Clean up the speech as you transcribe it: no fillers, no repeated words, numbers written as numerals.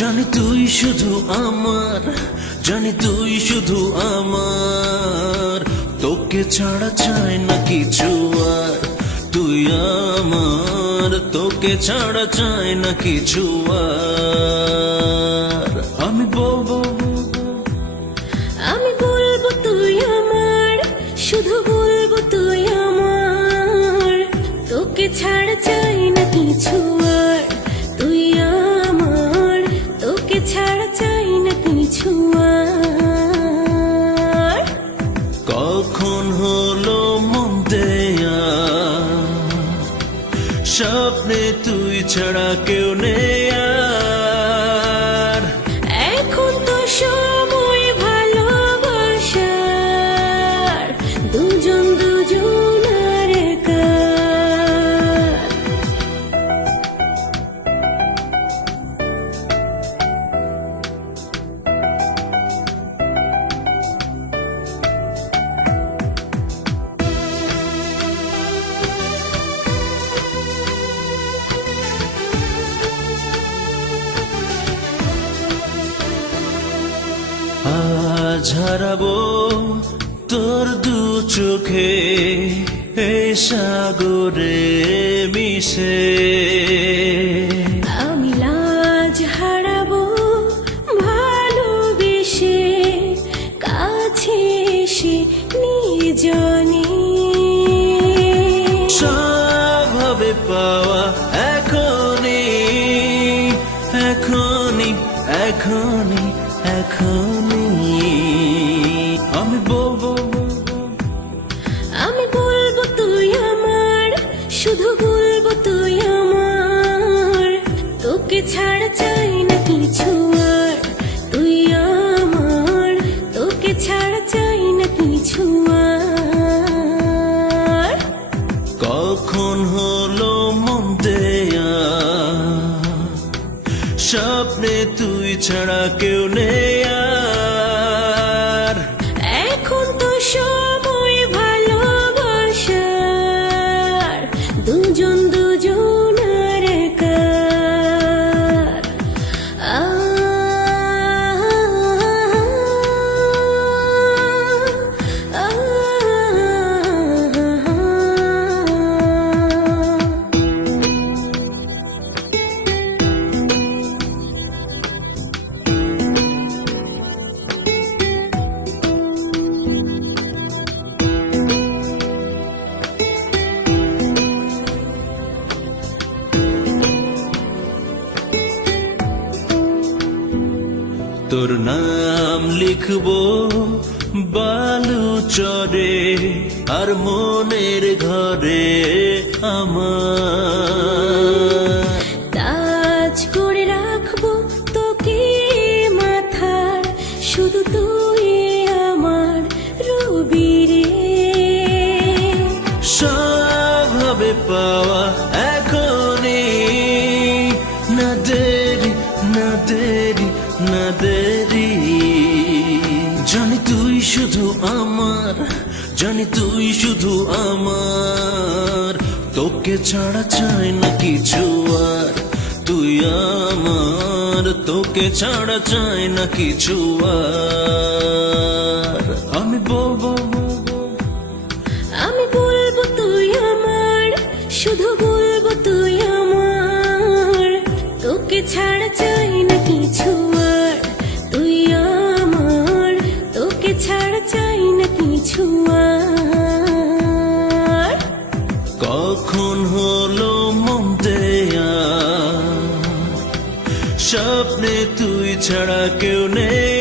জানি তুই শুধু আমার, জানি তুই শুধু আমার, তোকে ছাড়া চাই না কিছু আর। তুই আমার, তোকে ছাড়া চাই না কিছু আর। আমি বলবো, আমি বলবো তুই আমার, শুধু বলবো তুই আমার, তোকে ছাড়া চাই না কিছু আর। তুই আমার, তোকে ছাড়া চাই না কিছু আর। কখন হলো মন দেয়া, স্বপ্নে তুই ছাড়া কেউ নেই আর। এখন তো সময় ভালোবাসার, দুজন দুজনার একার। আজ হারাবো তোর দু চোখে এই সাগরে মিশে। আমি লাজ হারাবো ভালোবেসে, কাছে এসে নিজনে। স্বভাবে পাওয়া এখনই, এখনই, এখনই, এখনই। আমি বলবো, আমি বলবো তুই আমার, শুধু বলবো তুই আমার, তোকে ছাড়া চাই না কিছু আর। তুই আমার, তোকে ছাড়া চাই না কিছু আর। কখন হলো মন দেয়া, স্বপ্নে তুই ছাড়া কেউ নেই আর। এখন তো সময় ভালোবাসার, দুজন দুজনার একার। তোর নাম লিখবো বালু চরে আর মনের ঘরে আমার। তাজ করে রাখবো তোকে মাথার, শুধু তুই আমার রবি রে। স্বভাবে পাওয়া এখনই, না দেরি, না দেরি, না দেরি। জানি তুই শুধু আমার, জানি তুই শুধু আমার, তোকে ছাড়া চাই না কিছু আর। তুই আমার, তোকে ছাড়া চাই না কিছু আর। আমি বলবো, আমি বলবো তুই আমার, শুধু বলবো তুই আমার, তোকে ছাড়া চাই না কিছু আর। তুই আমার, তোকে ছাড়া চাই না কিছু আর। কখন হলো মন দেয়া, স্বপ্নে তুই ছাড়া কেউ নেই